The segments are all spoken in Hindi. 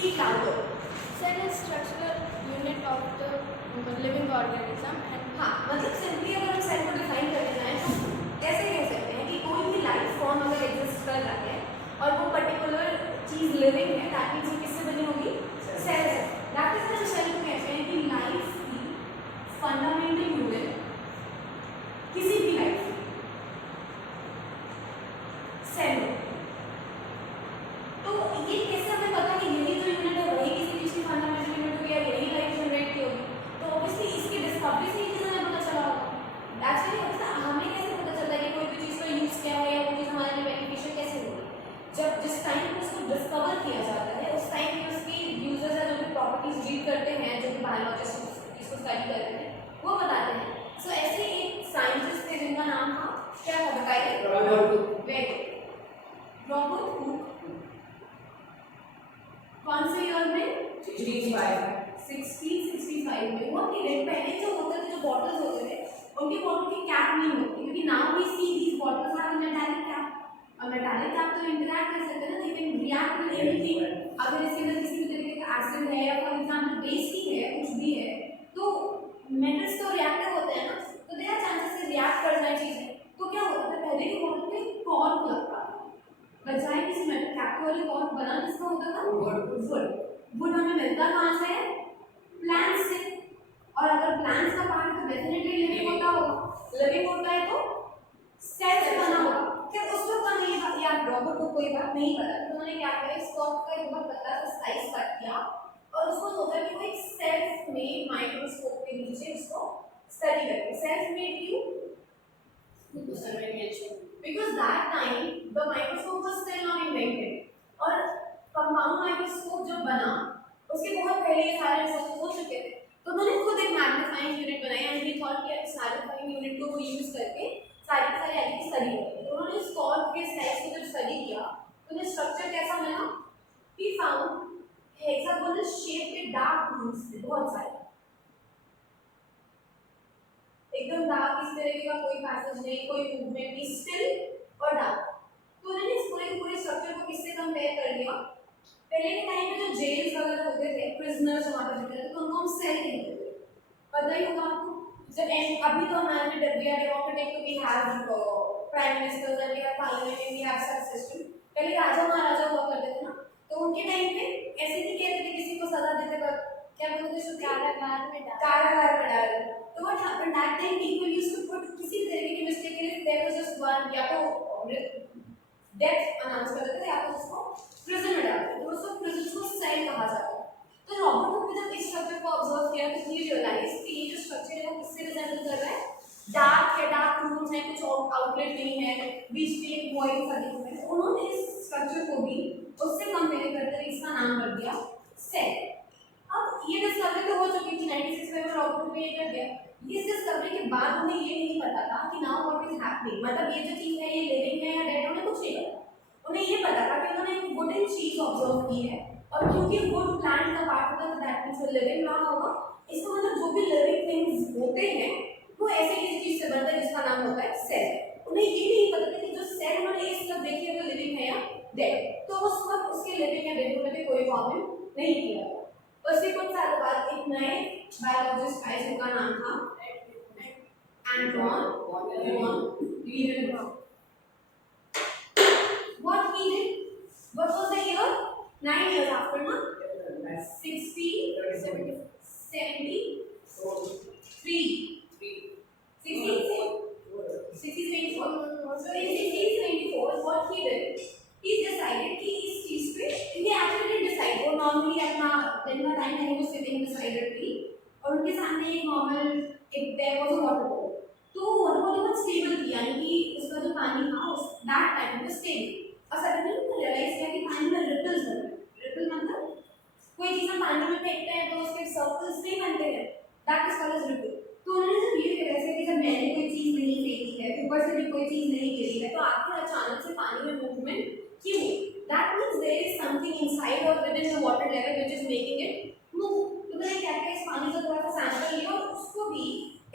Speak louder. Cell is structural unit of the living organism and हाँ, मतलब सिंपली अगर हम सेल को डिफाइन करना चाहें तो कैसे कह सकते हैं कि कोई भी लाइफ फॉर्म अगर एग्जिस्ट कर रहा है और वो पर्टिकुलर चीज लिविंग है, दैट मींस वो किससे बनी होगी? सेल से। दैट इज व्हाई सेल को कहते हैं कि लाइफ की फंडामेंटल यूनिट किसी भी लाइफ की सेल। तो ये कैसे हमें पता कि यही जो यूनिट है वही किसी चीज की फंडामेंटल यूनिट होगी या यही लाइफ जनरेट की होगी? तो ऑब्वियसली इसकी डिस्कवरी से ये चीज हमें पता चला होगा। एक्चुअली हमें कैसे पता चलता है कि कोई भी चीज का यूज क्या है या वो चीज हमारे लिए बेनिफिशियल कैसे होगी? जब जिस टाइम पर उसको डिस्कवर किया जाता है उस टाइम पे उसकी यूजर्स है जो भी प्रॉपर्टीज रीड करते हैं, जो भी बायोलॉजिस्ट इसको स्टडी कर रहे हैं वो बताते हैं। सो ऐसे एक साइंटिस्ट थे जिनका नाम था, क्या था बताइए? Robert Hooke. कौन से ईयर में? 1665 में। वो पहले जो होते थे, जो बॉटल्स होते थे उनकी बॉटल की कैप नहीं होती, क्योंकि now we see these bottles are metallic cap. और मेटालिक कैप तो इंटरैक्ट कर सकते हैं ना, they can react with anything. अगर इसके अंदर किसी भी तरीके का एसिड है या फॉर एग्जांपल बेस ही है, कुछ भी है, तो मेटल्स तो रिएक्टिव होते हैं ना, तो देयर आर चांसेस से रिएक्ट कर जाए चीजें। तो क्या होता था पहले की बॉटल में कॉर्क लगता था, बजाय किसी मेटल कैप वाले कॉर्क बना जिसका होता था वुड। वुड हमें मिलता कहाँ से? प्लांट्स से। और अगर प्लांट्स का पार्ट तो डेफिनेटली लिविंग होता होगा। लिविंग होता है तो सेल से बना होगा। क्या उस वक्त हमें ये बात, या रॉबर्ट को कोई बात नहीं पता, तो उन्होंने क्या किया, इस कॉर्क का एक बहुत पतला सा स्लाइस कट किया और उसको सोचा कि वो एक सेल्फ मेड माइक्रोस्कोप के नीचे उसको स्टडी करेंगे। सेल्फ मेड क्यों? Because that time the microscope was still not invented. और कंपाउंड माइक्रोस्कोप जब बना उसके बहुत पहले ये सारे रिसर्च हो चुके थे, तो उन्होंने खुद एक मैग्नीफाइंग यूनिट बनाई एंड ही थॉट कि इस मैग्नीफाइंग यूनिट को यूज करके सारी एलिमेंट स्टडी करेंगे। तो उन्होंने इस कॉर्क के साइज को जब स्टडी किया तो उन्हें स्ट्रक्चर कैसा मिला? ही फाउंड हेक्सागोनल शेप के डार्क ग्रूव्स थे बहुत सारे, एकदम डार्क, इस तरह का कोई पैसेज नहीं, कोई मूवमेंट नहीं, स्टिल और डार्क। तो उन्होंने इस पूरे स्ट्रक्चर को किससे कंपेयर कर दिया? पहले के टाइम में जो जेल्स वगैरह होते थे, प्रिजनर्स वहां पर रहते थे, तो उनको हम सेल कहते थे। पता ही होगा आपको। जब अभी तो हमारे वी आर डेमोक्रेटिक, तो we have prime ministers and we have parliament and we have सब सिस्टम। पहले राजा महाराजा हुआ करते थे ना, तो उनके टाइम पे ऐसे नहीं कहते थे किसी को सजा देते वक्त, क्या बोलते थे? कारागार में डाल। तो what happened that time, people used to put किसी तरीके की मिस्टेक के लिए देयर वाज जस्ट वन, या तो डेथ अनाउंस कर देते थे या तो उसको प्रिजन में डालते थे। तो उसको प्रिजन को सेल कहा जाता है। तो रॉबर्ट हुक ने जब इस स्ट्रक्चर को ऑब्जर्व किया तो ही रियलाइज कि ये जो स्ट्रक्चर है वो किससे रिजेंबल कर रहा है? डार्क रूम्स हैं, कुछ आउटलेट नहीं है, बीच में एक वॉइड सा दिख रहा है। उन्होंने इस स्ट्रक्चर को भी उससे कंपेयर करते हुए इसका नाम रख दिया सेल। अब ये डिस्कवरी तो हो चुकी थी 96 में, रॉबर्ट हुक ने ये कर दिया। इस डिस्कवरी के बाद उन्हें ये नहीं पता था कि नाउ व्हाट इज हैपनिंग, मतलब ये जो चीज है ये लिविंग है या डेड, उन्हें कुछ नहीं पता। उन्हें ये पता था कि उन्होंने एक वुडन चीज ऑब्जर्व की है, और क्योंकि वुड प्लांट का पार्ट होता है तो दैट मींस वो लिविंग रहा होगा। इसका मतलब जो भी लिविंग थिंग्स होते हैं वो ऐसे किसी चीज से बनते हैं जिसका नाम होता है सेल। उन्हें ये नहीं पता था कि जो सेल उन्होंने इस सब देखी है वो लिविंग है या डेड। तो उस वक्त उसके लिविंग या डेड होने पे कोई प्रॉब्लम नहीं किया। उसके कुछ साल बाद एक नए बायोलॉजिस्ट आए जिनका नाम था Anton van Leeuwenhoek. What he did? What was the year? 9 years after, na? 60, 70, 73, 1674. So in 1674, what he did? He decided कि इस चीज पे, he actually didn't decide. वो normally अपना दिन का time है, he was sitting beside a tree और उनके सामने एक normal एक there was a water bottle. तो water bottle बहुत stable थी, यानी कि उसका जो पानी था उस that time was stable. और सडनली उन्होंने रियलाइज किया कि पानी में रिपल्स बन रहे हैं। रिपल मतलब कोई चीज हम पानी में फेंकते हैं तो उसके सर्कल्स नहीं बनते हैं, that is called as ripple. तो उन्होंने जब ये रियलाइज किया कि जब मैंने कोई चीज नहीं फेंकी है, ऊपर से भी कोई चीज नहीं गिरी है, तो आखिर अचानक से पानी में मूवमेंट क्यों? That means there is something inside और within the water level which is making it move. तो मैंने क्या किया, इस पानी का थोड़ा सा सैंपल लिया और उसको भी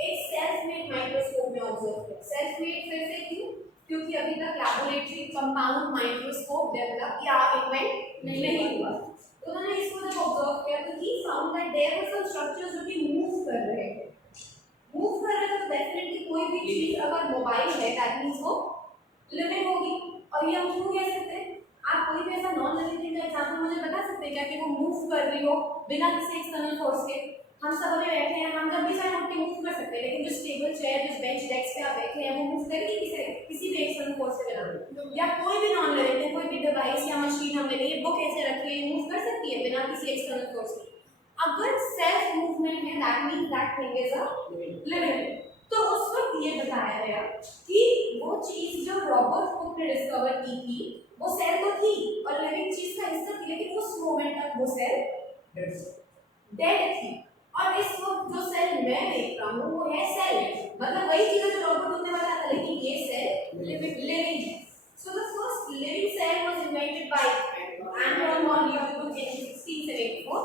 एक सेल्फ मेड माइक्रोस्कोप में ऑब्जर्व किया। सेल्फ मेड फिर से क्यों? क्योंकि अभी तक लैबोरेटरी कंपाउंड माइक्रोस्कोप डेवलप या इन्वेंट नहीं हुआ। तो उन्होंने इसको जब ऑब्जर्व किया तो ही found that there were some structures जो कि मूव कर रहे थे। मूव कर रहे थे तो डेफिनेटली कोई भी चीज अगर मोबाइल है दैट मींस वो लिविंग होगी। और ये हम क्यों कह सकते हैं? आप कोई भी ऐसा नॉन लिविंग थिंग का एग्जांपल मुझे बता सकते हैं क्या कि वो मूव कर रही हो बिना किसी एक्सटर्नल फोर्स के? हम सब अभी बैठे हैं, हम जब भी चाहे उठ के मूव कर सकते हैं, लेकिन जो टेबल चेयर जिस बेंच डेस्क पे आप बैठे हैं वो मूव करेगी किसी भी एक्सटर्नल फोर्स से बिना? या कोई भी नॉन लिविंग थिंग, कोई भी डिवाइस या मशीन हमने ली, बुक ऐसे रखी है, मूव कर सकती है बिना किसी एक्सटर्नल फोर्स के? अगर सेल्फ मूवमेंट है that means that thing is a living. तो उस वक्त ये बताया गया कि वो चीज जो रॉबर्ट हुक ने डिस्कवर की थी वो सेल तो थी और लिविंग चीज का हिस्सा थी, लेकिन उस मोमेंट तक वो सेल डेड थी। और इस वक्त जो सेल मैं देख रहा हूँ वो है सेल, मतलब वही चीज जो रॉबर्ट हुक ने बताया था, लेकिन ये सेल लिविंग है। So the first living cell was invented by Anton van लीeuwenhoek in 1674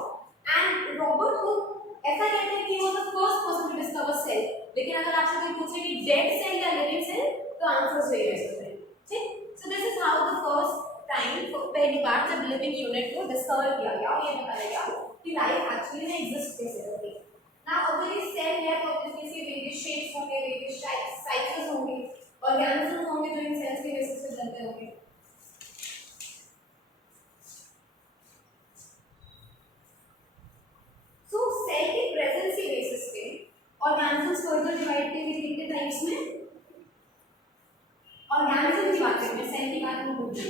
एंड रॉबर्ट हुक ऐसा कहते हैं कि वो the first person to discover cell. लेकिन अगर आपसे कोई पूछे कि डेड सेल या लिविंग सेल तो आंसर सही है इसमें। ठीक, so this is how the first time पहली बार जब लिविंग यूनिट को डिस्कवर किया गया और ये बताया गया कि लाइफ एक्चुअली में एग्जिस्ट कैसे करती है। नाउ अगर ये सेल है तो ऑब्वियसली इसके वेरियस शेप्स होंगे, वेरियस साइजेस होंगे, ऑर्गेनिजम्स होंगे जो इन सेल्स के बेसिस पे बनते होंगे। सो सेल के प्रेजेंस के बेसिस पे ऑर्गेनिजम्स फर्दर डिवाइड किए गए कितने टाइप्स में? ऑर्गेनिज्म की बात करें, सेल की बात नहीं होती।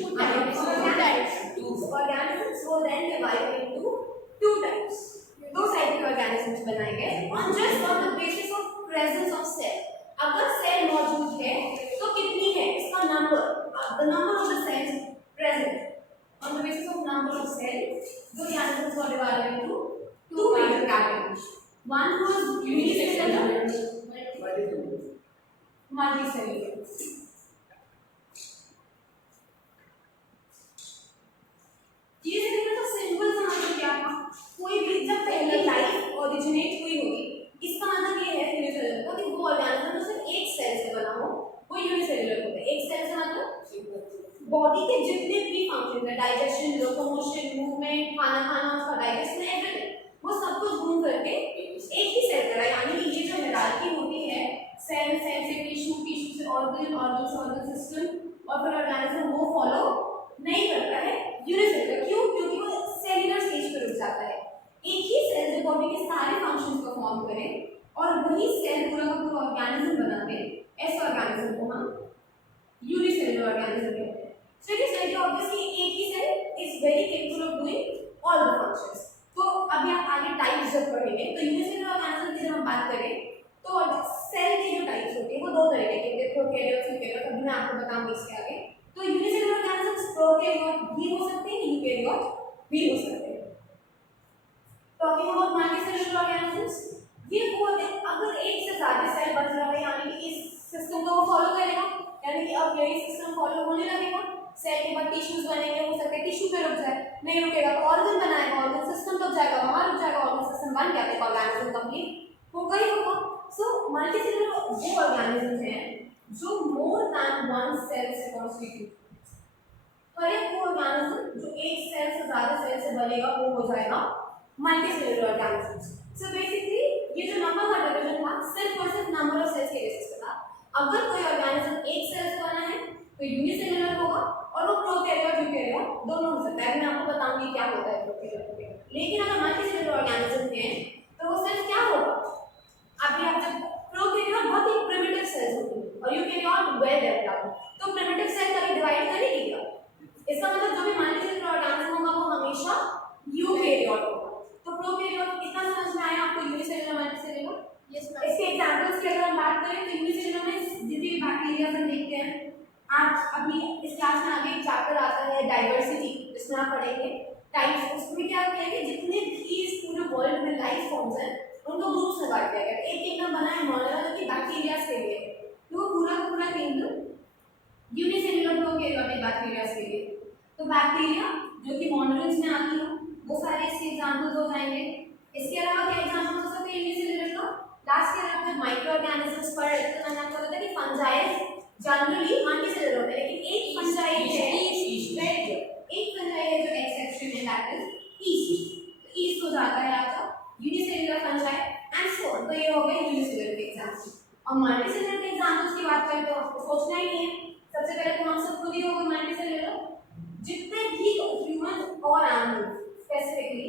ऑर्गेनिजम्स वो then divide into two types. दो टाइप के ऑर्गेनिजम्स बनाए गए on just on the basis of presence of cell. अगर सेल मौजूद है तो कितनी है इसका number, the number of the cells present on the basis of number of cells दो ऑर्गेनिजम्स को divide into two major categories. One was unicellular, multicellular. ये देखिए तो सिंपल सा मतलब क्या था, कोई भी जब पहले लाइफ ओरिजिनेट हुई होगी इसका मतलब ये है यूनिसेलुलर का कि वो ऑर्गेनिज्म जो सिर्फ एक सेल से बना हो वो यूनिसेलुलर होता है। एक सेल से मतलब बॉडी के जितने भी फंक्शन है, डाइजेशन, लोकोमोशन, मूवमेंट, खाना खाना, उसका डाइजेशन, एवरीथिंग, वो सब कुछ घूम करके एक ही सेल कर रहा है। यानी कि ये जो हायरार्की होती है सेल से टिश्यू, टिश्यू से ऑर्गन, ऑर्गन से ऑर्गन सिस्टम और फिर ऑर्गेनिज्म, वो फॉलो नहीं करता है यूनिसेलुलर। क्यों? क्योंकि वो सेलुलर स्टेज पर रुक जाता है। एक ही सेल जो बॉडी के सारे फंक्शंस परफॉर्म करे और वही सेल पूरा का पूरा ऑर्गेनिज्म बना दे, ऐसे ऑर्गेनिज्म को हम यूनिसेलुलर ऑर्गेनिज्म कहते हैं। So it is very obvious कि एक ही cell is very capable of doing all the functions. तो अभी आप आगे टाइप्स जब पढ़ेंगे तो यूनिसेलुलर ऑर्गेनिज्म की जब हम बात करें तो सेल की जो टाइप्स होती है वो दो तरह के होते हैं, प्रोकैरियोट्स, यूकैरियोट्स। अभी मैं आपको बताऊंगी इसके आगे। तो यूनिसेलुलर ऑर्गेनिजम्स प्रोकैरियोट भी हो सकते हैं, यूकैरियोट भी हो सकते हैं। टॉकिंग अबाउट मल्टीसेलुलर ऑर्गेनिजम्स, ये वो होते हैं अगर एक से ज्यादा सेल बन रहा है, यानी कि इस सिस्टम को वो फॉलो करेगा, यानी कि अब यही सिस्टम फॉलो होने लगेगा। सेल के बाद टिश्यूज बनेंगे, हो सकता है टिश्यू पे रुक जाए, नहीं रुकेगा तो ऑर्गन बनाएगा, ऑर्गन सिस्टम रुक जाएगा, वहां रुक जाएगा, ऑर्गन सिस्टम बन गया तो ऑर्गेनिज्म कंप्लीट होगा ही होगा। सो मल्टीसेलुलर वो ऑर्गेनिज्म है जो मोर देन वन सेल से कॉन्स्टिट्यूट, हर एक वो ऑर्गेनिज्म जो एक सेल से ज्यादा सेल से बनेगा वो हो जाएगा मल्टीसेलुलर ऑर्गेनिजम्स। सो बेसिकली ये जो नंबर का डिवीजन था सिर्फ और सिर्फ नंबर ऑफ सेल्स के बेसिस पे था। अगर कोई ऑर्गेनिज्म एक सेल से बना है तो यूनिसेलुलर होगा और वो प्रोकैरियोट यूकैरियोट दोनों हो सकता है। मैं आपको बताऊंगी क्या होता है प्रोकैरियोट। लेकिन अगर मल्टीसेलुलर ऑर्गेनिज्म है तो वो सेल क्या होगा? अभी आप जब प्रोकैरियोट बहुत ही प्रिमिटिव सेल्स होती है और यूकैरियोट वेल डेवलप्ड, तो प्रिमिटिव सेल कभी डिवाइड करेगी क्या? इसका मतलब जो भी मल्टीसेलुलर ऑर्गेनिज्म होगा वो हमेशा यूकैरियोट होगा। तो प्रोकैरियोट कितना समझ में आया आपको? Unicellular, multicellular. इसके एग्जांपल्स की अगर हम बात करें तो यूनिसेलुलर में जितने भी बैक्टीरिया हम देखते हैं, आप अभी इस क्लास में आगे एक चैप्टर आता है डाइवर्सिटी, जिसमें आप पढ़ेंगे टाइप्स। उसमें क्या कहेंगे जितने भी इस पूरे वर्ल्ड में लाइफ फॉर्म्स हैं उनको ग्रुप्स में बांट दिया गया। एक किंगडम बना है मोनोरा जो कि बैक्टीरियाज के लिए, तो वो पूरा किंगडम यूनिसेलुलर प्रोकैरियोटिक बैक्टीरियाज के लिए। तो बैक्टीरिया जो कि मोनोरेंस में आती है वो सारे इसके एग्जांपल्स हो जाएंगे। इसके अलावा क्या एग्जांपल्स हो सकते हैं यूनिसेलुलर का? लास्ट ईयर आप जब माइक्रो ऑर्गेनिजम्स पढ़ रहे थे तो मैंने आपको बताया कि फंजाई जनरली मल्टीसेलुलर होते हैं, लेकिन एक फंजाई है, एक फंजाई है जो एक्सेप्शन है, दैट इज ईस्ट। तो ये हो गए यूनिसेलुलर के एग्जांपल। और मल्टीसेलुलर के एग्जांपल्स की बात करें तो आपको सोचना ही नहीं है, सबसे पहले तो हम सब खुद ही होगा मल्टीसेलुलर। जितने भी ह्यूमन और एनिमल स्पेसिफिकली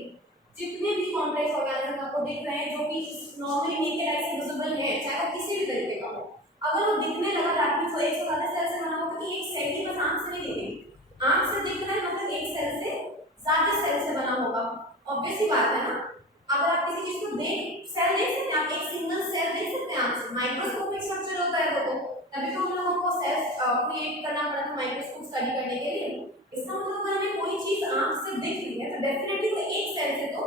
जितने भी कॉम्प्लेक्स ऑर्गेनिज्म आपको दिख रहे हैं जो कि नॉर्मली नेकेड आई से विजिबल है, चाहे वो किसी भी तरीके का हो, अगर वो दिखने लगा दैट मींस वो एक से ज्यादा सेल से बना होगा, क्योंकि एक सेल की बस आंख से नहीं दिखेगी, आंख से दिख रहा है मतलब एक सेल से ज्यादा सेल से बना होगा। ऑब्वियस ही बात है ना, अगर आप किसी चीज को सेल देख सकते हैं, आप एक सिंगल सेल देख सकते हैं आंख से, माइक्रोस्कोपिक स्ट्रक्चर होता है वो, तो तभी तो हम लोगों को सेल्स क्रिएट करना पड़ा था माइक्रोस्कोप स्टडी करने के लिए। इसका मतलब अगर हमें कोई चीज आंख से दिख रही है तो डेफिनेटली वो एक सेल से तो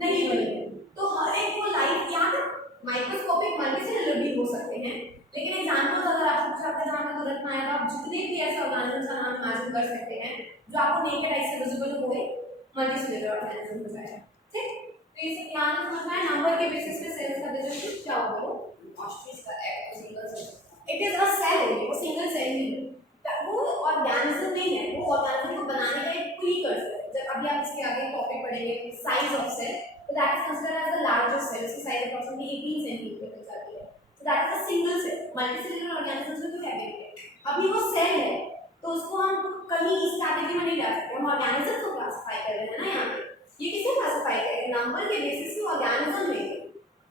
नहीं बनी है, तो हर एक को लाइफ यहाँ तक माइक्रोस्कोपिक मल्टीसेलुलर भी हो सकते हैं। लेकिन एग्जांपल्स अगर आप पूछ सकते हैं तो रखना है, तो आप जितने भी ऐसे ऑर्गेनिजम्स का नाम इमेजिन कर सकते हैं जो आपको नेकेड आई से विजिबल हुए, मल्टीसेलुलर ऑर्गेनिज्म हो जाएगा। ठीक, तो इसे ध्यान में समझना है, नंबर के बेसिस पे सेल्स का डिवीजन क्या होगा, ऑस्ट्रिच का एक single cell, it is a cell, वो सिंगल सेल नहीं है, वो ऑर्गेनिज्म नहीं है, वो ऑर्गेनिज्म को बनाने का एक प्रीकर्सर है। जब अभी आप इसके आगे टॉपिक पढ़ेंगे साइज ऑफ सेल, तो that is considered as the largest cell, इसकी साइज अप्रोक्सीमेटली 18 सेंटीमीटर तक जाती है, so that is a single cell. Multicellular organisms में तो क्या कहते हैं, अभी वो सेल है तो उसको हम कहीं इस कैटेगरी में नहीं ला सकते, हम ऑर्गेनिज्म को क्लासिफाई कर रहे हैं ना यहाँ पे, ये किसे क्लासिफाई कर रहे हैं, नंबर के बेसिस पे ऑर्गेनिज्म में,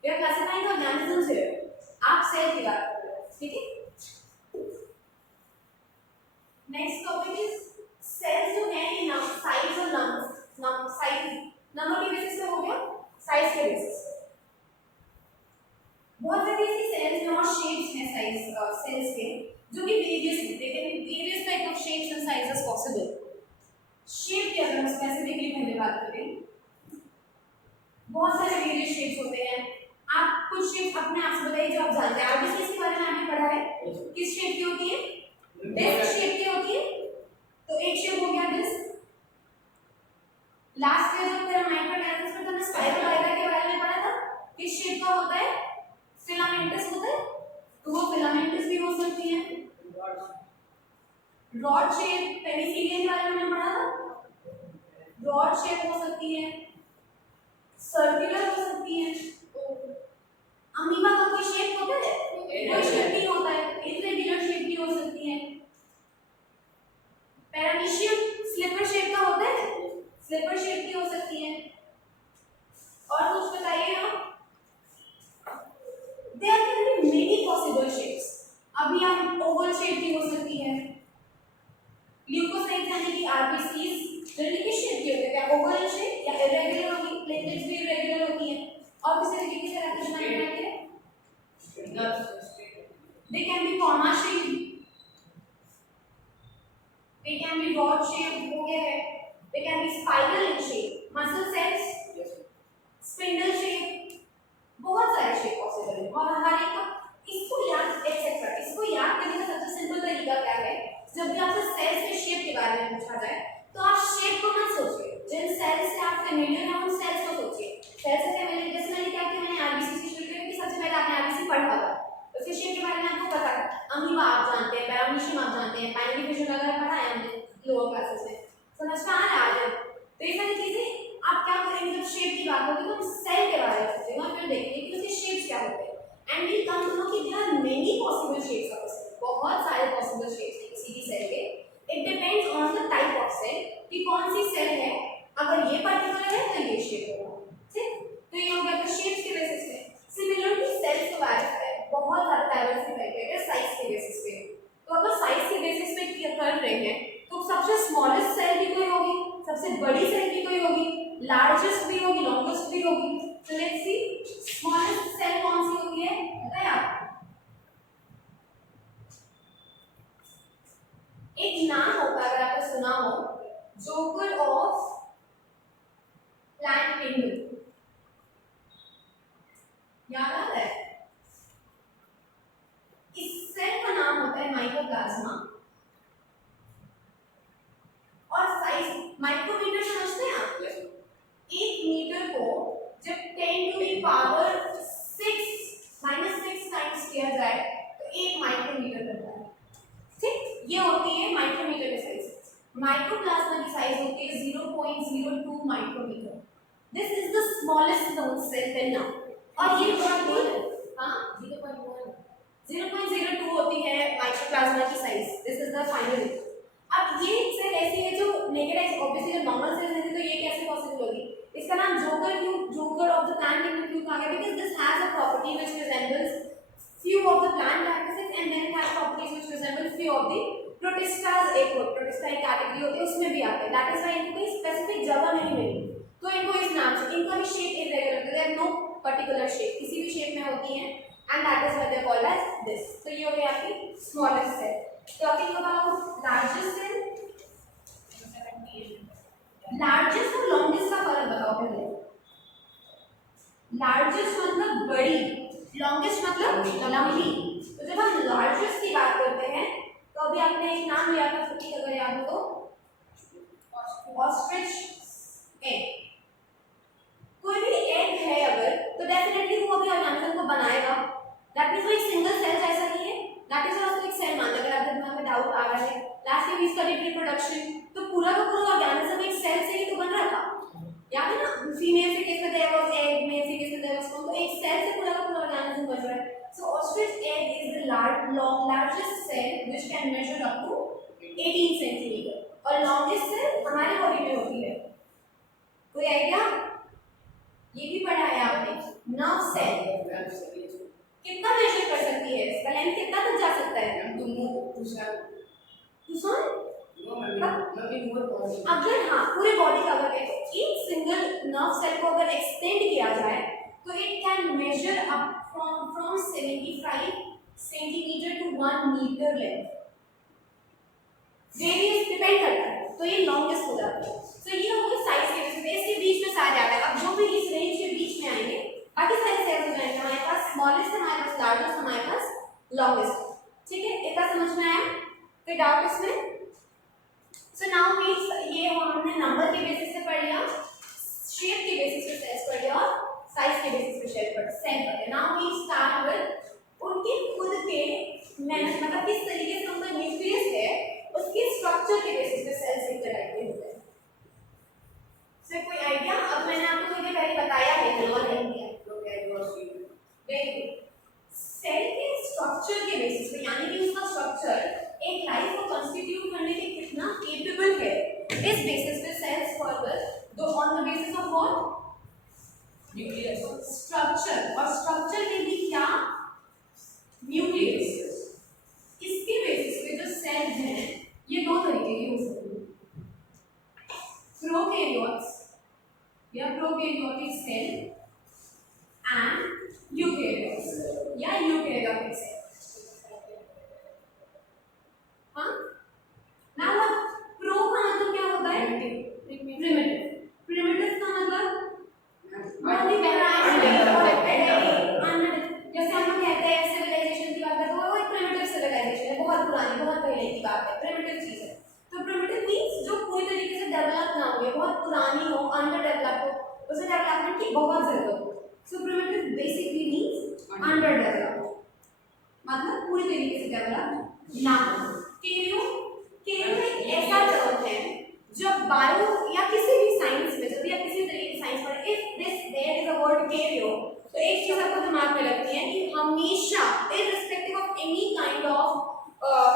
we are classifying the organisms here, आप सेल की बात कर रहे हैं, ठीक है। नेक्स्ट टॉपिक इज सेल्स जो है ये साइज और नंबर, साइज नंबर के बेसिस पे हो गया, साइज के बेसिस पे बहुत सारी ऐसी सेल्स हैं और शेप्स हैं साइज सेल्स के जो कि वेरियस हैं, लेकिन various type of shapes and sizes possible. Shape की अगर हम स्पेसिफिकली पहले बात करें, बहुत सारे वेरियस शेप्स होते हैं, आप कुछ शेप अपने आप से बताइए जो आप जानते हैं, आरबीसी के बारे में आपने पढ़ा है, किस शेप की होती है, डिस्क शेप की होती है, तो एक शेप हो गया डिस्क। लास्ट ईयर जब मेरा माइक्रोऑर्गेनिज्म्स में हमने स्पाइरोगाइटा के बारे में पढ़ा था, किस शेप का होता है, फिलामेंटस होता है, तो वो फिलामेंटस भी हो सकती है। रॉड शेप पेनिसिलियम के बारे में हमने पढ़ा था, रॉड शेप हो सकती है, सर्कुलर हो सकती है, अमीबा का कोई शेप होता है, कोई शेप नहीं होता है, इरेगुलर शेप भी हो सकती है। पैरामीशियम स्लिपर शेप का होता है, स्लिपर शेप की हो सकती है। और कुछ बताइए आप, there can be many possible shapes, अभी आप ओवल शेप भी हो सकती है, ल्यूकोसाइट्स यानी कि आरबीसीज जनरली किस शेप की होती है, क्या ओवल शेप या इरेगुलर होगी, प्लेटलेट्स भी इरेगुलर होती है, और किस तरीके से रेप्रेजेंट करते हैं, they can be comma shape, they can be rod shaped हो गया है, they can be spiral in shape, muscle cells, spindle shape, बहुत सारे शेप पॉसिबल है, और हर एक का इसको याद एक्सेट्रा, इसको याद करने का सबसे सिंपल तरीका क्या है, जब भी आपसे सेल्स के शेप के बारे में पूछा जाए तो आप शेप को मत सोचिए, जिन सेल्स से आप फेमिलियर हैं उन सेल्स को सोचिए। सेल्स से फेमिलियर जैसे मैंने क्या किया, मैंने आरबीसी से शुरू किया कि सबसे पहले आपने आरबीसी पढ़ा था, उसके शेप के बारे में आपको पता है, अमीबा आप जानते हैं, पैरामीशियम आप जानते हैं, पाइनिक फिशन वगैरह पढ़ा है हमने लोअर क्लासेस में, समझ में आ रहा है आज। तो ये सारी चीजें आप क्या करेंगे, जब शेप की बात होगी तो हम सेल के बारे में सोचेंगे और फिर देखेंगे कि उसके शेप्स क्या होते हैं, and we come to know कि there are many possible shapes of cell, बहुत सारे पॉसिबल शेप्स हैं किसी भी सेल के, it depends on the type of cell कि कौन सी सेल है, अगर ये पर्टिकुलर है तो ये शेप होगा, ठीक। तो ये हो गया तो शेप्स के बेसिस पे। सिमिलरली सेल्स को बहुत सारे डाइवर्सिफाई करके साइज के बेसिस पे, तो अगर साइज के बेसिस पे कर रहे हैं तो सबसे स्मॉलेस्ट सेल भी कोई होगी, सबसे बड़ी सेल भी कोई होगी, लार्जेस्ट भी होगी, लॉन्गेस्ट भी होगी, तो लेट्स सी स्मॉलेस्ट सेल कौन सी होती है, पता है आपको? एक नाम होता है अगर आपने सुना हो, जोकर ऑफ प्लांट किंगडम, याद आ रहा है? इस सेल का नाम होता है माइकोप्लाज्मा, और साइज माइक्रोमीटर समझते हैं आप? 1 मीटर को जब 10 टू द पावर 6 टाइम्स किया जाए तो 1 माइक्रोमीटर बनता है, ठीक। ये होती है माइक्रोमीटर की साइज। माइक्रोप्लाज्मा की साइज होती है 0.02 micrometre, this is the smallest known cell till now. और ये हाँ 0.02 होती है माइक्रोप्लाज्मा की size. This is the final. अब ये सेल ऐसी है जो नेकेड आई ऑब्वियसली जब नॉर्मल सेल रहती है तो ये कैसे पॉसिबल होगी? इसका नाम joker of the plant kingdom क्यों कहा गया? Because this has a property which resembles few of the plant characteristics and then it has properties which resemble few of the protistas। एक प्रोटिस्टा एक कैटेगरी होती है उसमें भी आते हैं। दैट इज व्हाई इनको कोई स्पेसिफिक जगह नहीं मिली तो इनको इस नाम से। इनका भी shape irregular, they have no particular shape, किसी भी शेप में होती हैं and that is why they are called as this. तो ये हो गया आपकी smallest cell. Talking about largest cell, largest और लॉन्गेस्ट का फर्क बताओ पहले। लार्जेस्ट मतलब बड़ी, लॉन्गेस्ट मतलब लंबी। तो जब हम लार्जेस्ट की बात करते हैं तो अभी आपने एक नाम लिया था सटीक अगर याद हो तो ऑस्ट्रिच एग। कोई भी एग है अगर तो डेफिनेटली वो अभी ऑर्गेनिज्म को बनाएगा। दैट मींस वो एक सिंगल सेल जैसा नहीं है। दैट इज ऑल्सो एक सेल मानते हैं। अगर आपके दिमाग में डाउट आ रहा है last year we studied reproduction तो पूरा का पूरा ऑर्गेनिज्म एक सेल से ही तो बन रहा था। याद है ना? फीमेल से केस में देयर वाज एग, मेल से केस में देयर वाज स्पर्म। तो एक सेल से पूरा का पूरा ऑर्गेनिज्म बन रहा है। So ostrich egg is the largest cell which can measure up to 18 centimetre और लॉन्गेस्ट सेल हमारी बॉडी में होती है। कोई आइडिया? ये भी पढ़ा है आपने। नर्व सेल कितना मेजर कर सकती है? इसका लेंथ कितना तक जा सकता है? अगर हाँ पूरे बॉडी कवर है तो एक सिंगल नर्व सेल को अगर एक्सटेंड किया जाए तो it can measure up from 75 centimetre to 1 metre length. Various depend करता है तो ये लॉन्गेस्ट हो जाता है। तो ये हो गई साइज के बेसिस पे। इसके बीच में सारे आ गए। अब जो भी इस रेंज के बीच में आएंगे बाकी सारे सेल्स हो जाएंगे। हमारे पास स्मॉलेस्ट, हमारे पास लार्जेस्ट, हमारे पास लॉन्गेस्ट। ठीक है, इतना समझ में आया? कोई डाउट इसमें? सो नाउ मींस ये हमने नंबर के बेसिस पे पढ़ लिया, शेप के बेसिस पे सेल्स पढ़ लिया और साइज के बेसिस पे सेल पढ़ लिया। नाउ वी स्टार्ट विद उनके खुद के मतलब किस तरीके से उनका न्यूक्लियस है उसके स्ट्रक्चर के बेसिस पे सेल्स एक टाइप के होते हैं। सो कोई आइडिया? अब मैंने आपको थोड़ी देर पहले बताया है और नहीं दिया। सेल के स्ट्रक्चर के बेसिस पे यानी कि उसका स्ट्रक्चर एक लाइफ को कंस्टिट्यूट करने के कितना केपेबल है इस बेसिस पे सेल्स फॉरवर्ड दो on the basis of what? Nucleus structure. और स्ट्रक्चर में भी क्या? न्यूक्लियस। इसके बेसिस पे जो सेल हैं ये दो तरीके के हो सकते हैं, प्रोकैरियोट्स या प्रोकैरियोटिक सेल एंड यूकैरियोट्स या यूकैरियोटिक सेल। हाँ नाउ प्रो का मतलब क्या होता है? प्रिमिटिव। प्रिमिटिव का मतलब जैसे हम लोग कहते हैं सिविलाइजेशन की बात करते हैं वो एक प्रिमिटिव सिविलाइजेशन है, बहुत पुरानी, बहुत पहले की बात है, प्रिमिटिव चीज है। तो प्रिमिटिव मींस जो पूरी तरीके से डेवलप ना हुई, बहुत पुरानी हो, अंडर डेवलप हो, उसे डेवलपमेंट की बहुत जरूरत हो। So primitive basically means under develop, मतलब पूरी तरीके से डेवलप ना हो। केरियो एक ऐसा टर्म है जब बायो या किसी भी साइंस में जब या किसी तरीके की साइंस पढ़े if this there is a word karyo तो एक चीज आपको दिमाग में लगती है कि हमेशा irrespective of any kind of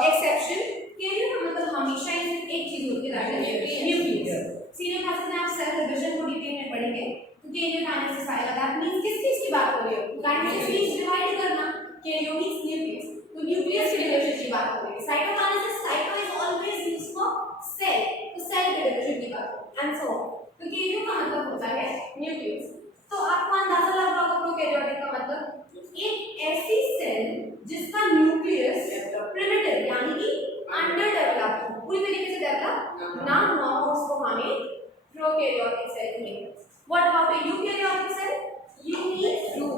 exception karyo का मतलब हमेशा एक चीज होती है that is nucleus. Senior classes में आप सेल डिवीजन को डिटेल में पढ़ेंगे तो केरियो काइनेसिस आएगा। दैट मींस किस चीज की बात हो रही है? काइनेसिस मींस डिवाइड करना, केरियो मींस न्यूक्लियस। तो न्यूक्लियस के डिवीजन की बात हो रही है। Cytokinesis, cyto is always used for cell, तो सेल के डिवीजन की बात एंड सो ऑन। तो केरियो का मतलब होता है न्यूक्लियस। तो आपको अंदाजा लग रहा होगा प्रोकैरियोटिक का मतलब एक ऐसी सेल जिसका न्यूक्लियस प्रिमिटिव यानी कि अंडर डेवलप, पूरी तरीके से डेवलप ना हुआ हो, उसको हमें प्रोकैरियोटिक सेल कहेंगे। What about eukaryotic cell? Eu means true,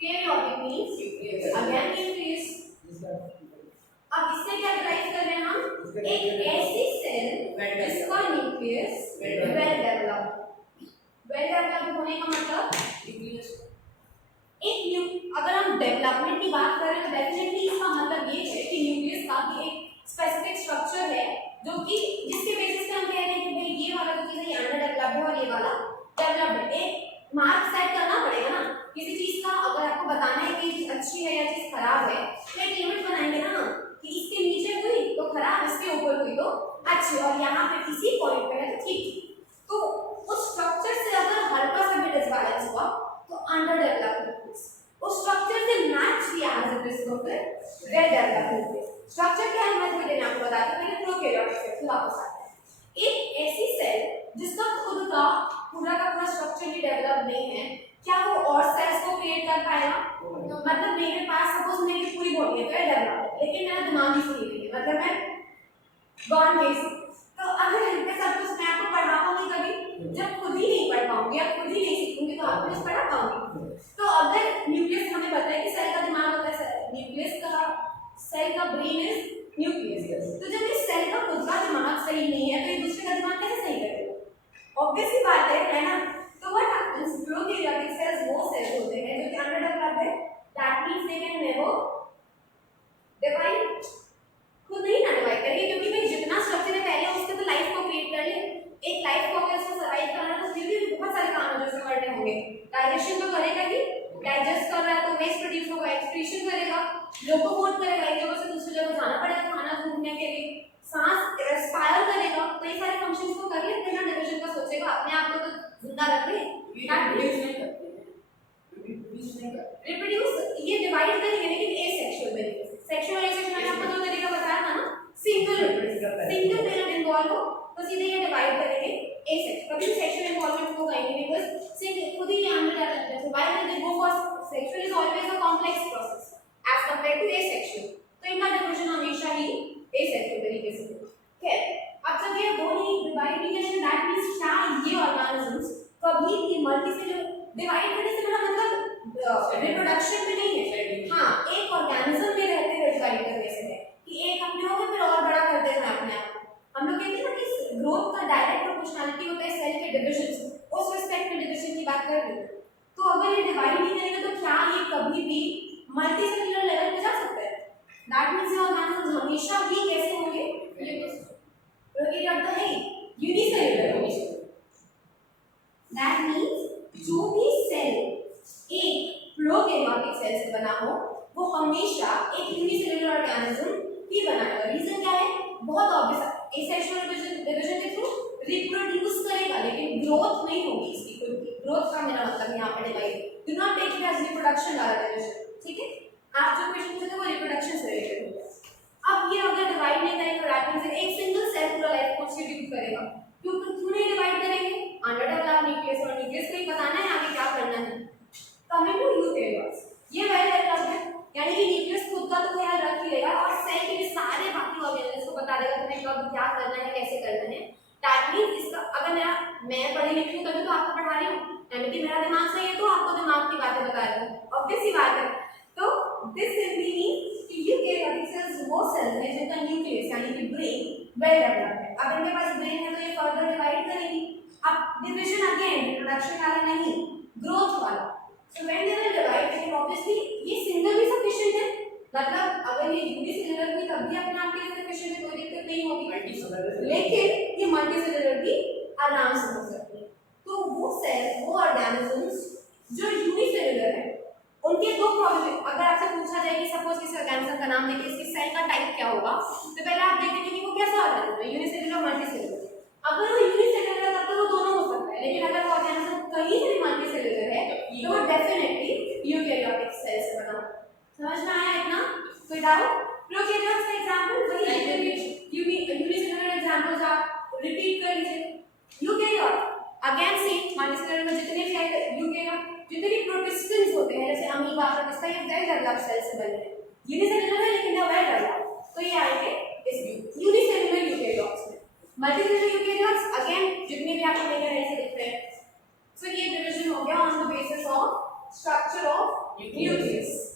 karyotic means again nucleus. अब इससे क्या डिराइव कर रहे हैं हम? एक ऐसी सेल जिसका न्यूक्लियस वेल डेवलप्ड होने का मतलब एक अगर हम डेवलपमेंट की बात करें तो डेफिनेटली इसका मतलब ये है कि न्यूक्लियस का भी एक स्पेसिफिक स्ट्रक्चर है जो कि जिसके बेसिस पे हम कह रहे हैं कि भाई ये वाला जो चीज है ये अंडर डेवलप्ड है और ये वाला डेवलप्ड है। एक मार्क सेट करना किसी चीज का अगर आपको बताना है कि ये चीज अच्छी है या चीज खराब है तो एक लिमिट बनाएंगे ना कि इसके नीचे हुई तो खराब, इसके ऊपर हुई तो अच्छी, और यहाँ पे इसी पॉइंट पे है तो ठीक। तो उस स्ट्रक्चर से अगर हल्का सा भी डिसबैलेंस हुआ तो अंडर डेवलपमेंट, उस स्ट्रक्चर से मैच किया as a risk of well development. Structure क्या है मैं थोड़ी देर में आपको बताती हूँ, पहले प्रोकैरियोटिक सेल वापस आते हैं। एक ऐसी सेल जिसका खुद का पूरा स्ट्रक्चरली डेवलप नहीं है, क्या वो और सेल्स को क्रिएट कर पाएगा? मतलब मेरे पास सपोज मेरी पूरी बॉडी है डेवलप, लेकिन मेरा दिमाग ही फ्री नहीं है, मतलब मैं गॉन केस। तो अगर इनके सब कुछ मैं आपको पढ़ा पाऊंगी कभी? जब खुद ही नहीं पढ़ पाऊंगी या खुद ही नहीं सीखूंगी तो आपको कुछ पढ़ा पाऊंगी? तो अगर न्यूक्लियस हमें पता है कि सेल का दिमाग होता है, न्यूक्लियस का सेल का ब्रेन इज न्यूक्लियस। तो जब इस सेल का खुद का दिमाग सही नहीं है तो ये दूसरे का दिमाग कैसे सही करेगा? ऑब्वियस ही बात है ना? तो व्हाट हैपेंस, प्रोकैरियोटिक सेल्स वो सेल्स होते हैं जो कि अंडर डेवलप्ड है, that means they can never divide, खुद नहीं ना डिवाइड करेंगे क्योंकि भाई जितना स्ट्रक्चर है पहले उससे तो लाइफ को क्रिएट कर ले। एक लाइफ को अगर इसको सर्वाइव करना है तो फिर भी बहुत सारे काम है जो इसको करने होंगे। डाइजेशन तो करेगा ही, डाइजेस्ट कर रहा है तो वेस्ट प्रोड्यूस होगा, एक्सक्रीशन करेगा, लोकोमोट करेगा, एक जगह से दूसरी जगह जाना पड़ेगा खाना ढूंढने के लिए, सांस रेस्पायर करेगा, कई सारे फंक्शंस को कर ले, बिना डिवीजन का सोचेगा अपने आप को तो जिंदा रख ले, रिप्रोड्यूस ये डिवाइड करेंगे लेकिन एसेक्सुअल तरीके से। सेक्सुअल एसेक्सुअल मैंने आपको दो तरीका बताया था ना, सिंगल पेरेंट इन्वॉल्व हो तो सीधे ये डिवाइड करेंगे एसेक्सुअल, कभी सेक्सुअल इन्वॉल्वमेंट को कहेंगे बिकॉज़ सिंगल खुद ही अंडर डेवलप्ड है, why will they go for sexual is always a complex process as compared to asexual, तो इनका डिवीजन हमेशा ही एसेक्सुअल तरीके से। खैर अब जब ये बोनी डिवाइड नहीं करेंगे दैट मींस क्या ये ऑर्गेनिजम्स कभी भी मल्टीसेलुलर डिवाइड करने से मेरा मतलब रिप्रोडक्शन में नहीं है, हाँ एक ऑर्गेनिज्म में रहते हुए डिवाइड करने से है कि एक अपने हो गए फिर और बड़ा करते हैं अपने आप। हम लोग कहते हैं ना कि ग्रोथ का डायरेक्ट प्रोपोर्शनलिटी होता है सेल के डिवीजन से, उस रिस्पेक्ट में डिवीजन की बात कर रहे हैं। तो अगर ये डिवाइड नहीं करेंगे तो क्या ये कभी भी मल्टीसेलुलर लेवल पे जा सकता है? दैट मींस ये ऑर्गेनिज्म हमेशा ही कैसे होंगे? प्रोकैरियोट तो है यूनिसेलुलर। दैट मींस जो भी सेल एक प्रोकैरियोटिक सेल से बना हो वो हमेशा एक यूनिसेलुलर ऑर्गेनिज्म ही बनाएगा। रीजन क्या है? बहुत ऑब्वियस है, एसेक्सुअल डिवीजन के थ्रू रिप्रोड्यूस करेगा लेकिन ग्रोथ नहीं होगी इसकी, कोई ग्रोथ का मेरा मतलब यहाँ पे divide do not take it as reproduction वाला डिवीजन, ठीक है? आप जो क्वेश्चन पूछे थे वो रिप्रोडक्शन से रिलेटेड है। अब ये अगर डिवाइड नहीं करेंगे तो दैट मींस एक सिंगल सेल पूरा लाइफ कॉन्स्टिट्यूट करेगा, क्यों नहीं डिवाइड करेंगे? अंडर डेवलप्ड न्यूक्लियस और न्यूक्लियस को ही बताना है आगे क्या करना है। कमिंग टू यूकेरियोट्स, ये वेल डेवलप्ड है यानी कि न्यूक्लियस खुद का तो ख्याल रख ही लेगा और सेल के सारे बाकी ऑर्गेनेल्स को बता देगा तुम्हें कब क्या करना है कैसे करना है। दैट मींस इसका अगर मैं पढ़ी लिखी हूं तभी तो आपको पढ़ा रही हूं, यानी कि मेरा दिमाग सही है तो आपको दिमाग की बातें बता रही हूं, ऑब्वियस सी बात है। तो दिस सिंपली मींस कि यूकेरियोटिक सेल्स वो सेल्स हैं जिनका न्यूक्लियस यानी कि ब्रेन वेल डेवलप्ड है। अब इनके पास ब्रेन है तो ये फर्दर डिवाइड करेंगी। अब डिवीजन अगेन रिप्रोडक्शन वाला नहीं, ग्रोथ वाला। So when they will divide, then obviously ये सिंगल भी सफिशिएंट है, मतलब अगर ये यूनिसेलुलर भी तब भी अपने आप के लिए सफिशिएंट है, कोई दिक्कत नहीं होगी, लेकिन ये मल्टीसेलुलर भी आराम से हो सकती है। तो वो सेल वो ऑर्गेनिजम्स जो यूनिसेलुलर है उनके दो प्रॉब्लम, अगर आपसे पूछा जाए कि सपोज किसी ऑर्गेनिज्म का नाम लेके इसके सेल का टाइप क्या होगा तो पहले आप देखेंगे कि वो कैसा ऑर्गेनिज्म है, यूनिसेलुलर मल्टीसेलुलर। अगर वो यूनिसेलुलर है तब तो वो दोनों हो सकता है, लेकिन अगर वो ऑर्गेनिज्म कहीं से भी मल्टीसेलुलर है तो वो डेफिनेटली यूकेरियोटिक सेल से बना। समझ में आया इतना? कोई डाउट? प्रोकैरियोट्स का एग्जांपल वही यूनिसेलुलर एग्जांपल्स आप रिपीट कर लीजिए। यूकेरियोट अगेन सेम मल्टीसेलुलर में जितने भी यूकेरियोट जितने प्रोटिस्टेंस होते हैं जैसे अमीबा प्रोटिस्टा ये वेल डेवलप्ड सेल से बने हैं, यूनिसेलुलर है लेकिन वेल डेवलप्ड, तो ये आएंगे इस यूनिसेलुलर यूकेरियोट्स में। मल्टीसेलुलर यूकेरियोट्स अगेन जितने भी आपको देखे हैं ऐसे दिख रहे हैं। सो ये डिवीजन हो गया on the basis of structure of nucleus.